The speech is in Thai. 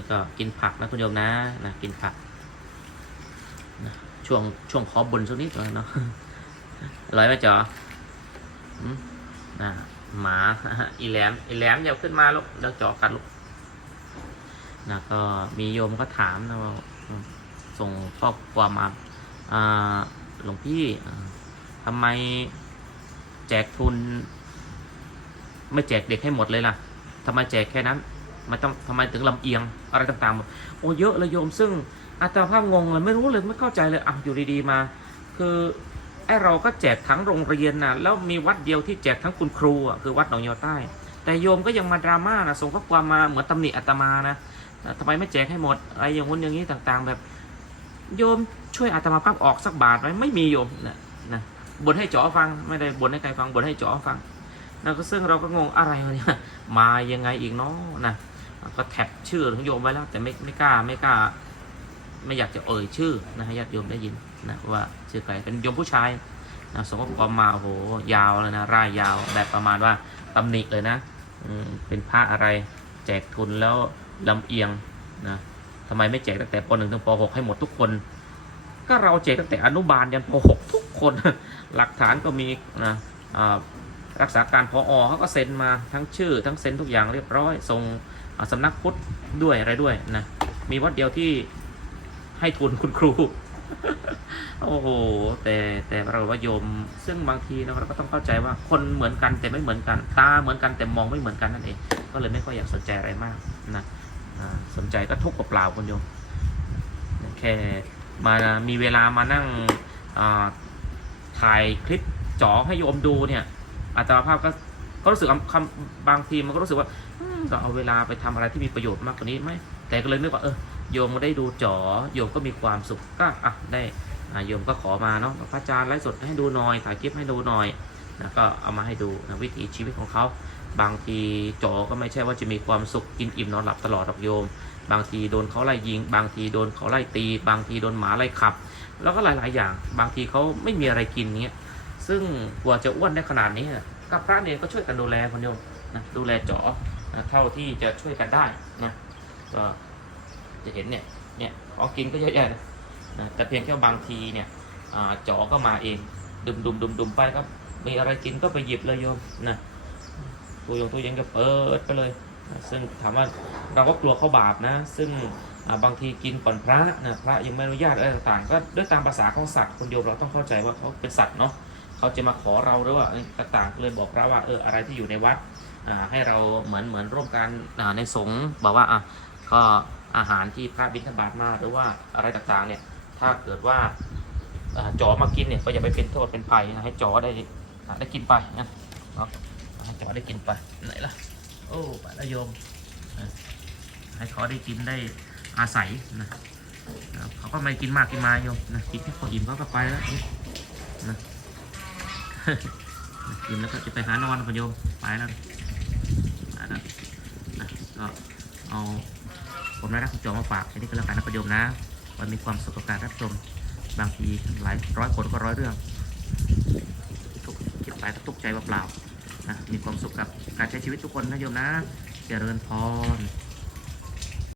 นี่ก็กินผักนะคุณโยมนะนะกินผักนะช่วงช่วงขอบนสักนิดน่อยเนาะร่อยไหมจ๋อนะหมาอีแหลมอีแหลมอย่าขึ้นมาลูกเดี๋ยวจ๋อกัดลูกนะก็มีโยมก็ถามนะว่าส่งข้อความมาหลวงพี่ทำไมแจกทุน ไม่แจกเด็กให้หมดเลยล่ะทำไมแจกแค่นั้น ม่ต้องทำไมถึงลำเอียงอะไรต่างๆ โอ้เยอะเลยโยมซึ่งอาตมาภาพงงเลยไม่รู้เลยไม่เข้าใจเลยอะอยู่ดีๆมา คือไอเราก็แจกทั้งโรงเรียนนะแล้วมีวัดเดียวที่แจกทั้งคุณครูอะคือวัดหนองยอใต้ แต่โยมก็ยังมาดราม่านะส่งข้อความมาเหมือนตำหนิอาตมานะทำไมไม่แจกให้หมดอะไรอย่างงู้นอย่างนี้ต่างๆ แบบ โยมช่วยอาตมาภาพออกสักบาทไหมไม่มีโยมนะนะบ่นให้จ๋อฟังไม่ได้บ่นให้ใครฟังบ่นให้จ๋อฟังนะก็ซึ่งเราก็งงอะไรเนี่ยมายังไงอีกเนาะนะ ก็แท็บชื่อของโยมไว้แล้ว แต่ไม่ไม่กล้าไม่กล้า ไม่อยากจะเอ่ยชื่อนะให้ญาติโยมได้ยินนะว่าชื่อใครเป็นโยมผู้ชายนะส่งข้อความมาโอ้โหยาวเลยนะร่ายยาวแบบประมาณว่าตำหนิเลยนะอืมเป็นพระอะไรแจกทุนแล้วลำเอียงนะทำไมไม่แจกตั้งแต่ป .1 ถึงป .6 ให้หมดทุกคน ก็เราแจกตั้งแต่อนุบาลยันป .6 ทุกคน หลักฐานก็มีนะรักษาการพออเขาก็เซ็นมาทั้งชื่อ ทั้งเซ็นทุกอย่างเรียบร้อยส่ง สำนักพุทธด้วยอะไรด้วยนะมีวัดเดียวที่ให้ทุนคุณครู โอ้โห แต่แต่เราว่าโยม ซึ่งบางทีนะเราก็ต้องเข้าใจว่าคนเหมือนกันแต่ไม่เหมือนกัน ตาเหมือนกันแต่มองไม่เหมือนกันนั่นเอง ก็เลยไม่ค่อยอยากสนใจอะไรมากนะสนใจก็ทุกข์เปล่าคุณโยม แค่มามีเวลามานั่งอ่าถ่ายคลิปจ๋อให้โยมดูเนี่ยอัตราภาพก็ ก็รู้สึกคำบางทีมันก็รู้สึกว่าก็เอาเวลาไปทำอะไรที่มีประโยชน์มากกว่านี้ไหมแต่ก็เลยนึกว่าเออโยมก็ได้ดูจอโยมก็มีความสุขก็อะได้อะโยมก็ขอมาเนาะพระอาจารย์ไลฟ์สดให้ดูหน่อยถ่ายคลิปให้ดูหน่อยนะก็เอามาให้ดูนะวิถีชีวิตของเขาบางทีจอก็ไม่ใช่ว่าจะมีความสุขกินอิ่มนอนหลับตลอดหรอกโยม บางทีโดนเขาไล่ยิง บางทีโดนเขาไล่ตี บางทีโดนหมาไล่ขับ แล้วก็หลาย ๆ อย่าง บางทีเขาไม่มีอะไรกินเงี้ยซึ่งกว่าจะอ้วนได้ขนาดนี้ กับพระเนรก็ช่วยกันดูแลคนโยมนะดูแลจ๋อนะเท่าที่จะช่วยกันได้นะก็จะเห็นเนี่ยเนี่ยของกินก็เยอะแยะนะแต่เพียงแค่บางทีเนี่ยอ่าจ๋อก็มาเองดุมดุมดุมดุมไปก็มีอะไรกินก็ไปหยิบเลยโยมนะตัวยงตัวเย็นก็เปิดไปเลยนะซึ่งถามว่าเราก็กลัวเขาบาปนะ ซึ่งบางทีกินก่อนพระนะพระยังไม่อนุญาตอะไรต่างๆ ก็ด้วยตามภาษาของสัตว์คนโยมเราต้องเข้าใจว่าเขาเป็นสัตว์เนาะ เขาจะมาขอเราหรือว่าต่างๆเลยบอกพระว่าเอออะไรที่อยู่ในวัดให้เราเหมือนเหมือนร่วมกันในสงฆ์บอกว่าอะก็อาหารที่พระบิณฑบาตมาหรือว่าอะไรต่างๆเนี่ยถ้าเกิดว่าอ่าจอมากินเนี่ยก็อย่าไปเป็นโทษเป็นภัยนะให้จอได้ได้กินไปนะเนาะให้จอได้กินไปไหนล่ะโอ้ปแล้วโยมให้เขาได้กินได้อาศัยนะนะเขาก็ไม่กินมากกินมาโยมนะกินแค่พออิ่มเขาก็ไปแล้วนะ กินแล้วก็จะไปหานอนพโยมไปแล้วไปแล้วนะก็เอาผมได้รับจอมาฝากอันนี้ก็แล้วกันนะพโยมนะวันมีความสุขกับการรับชมบางทีหลายร้อยคนก็ร้อยเรื่องทุกคิดไปก็ทุกใจเปล่าๆนะมีความสุขกับการใช้ชีวิตทุกคนนะโยมนะเจริญพร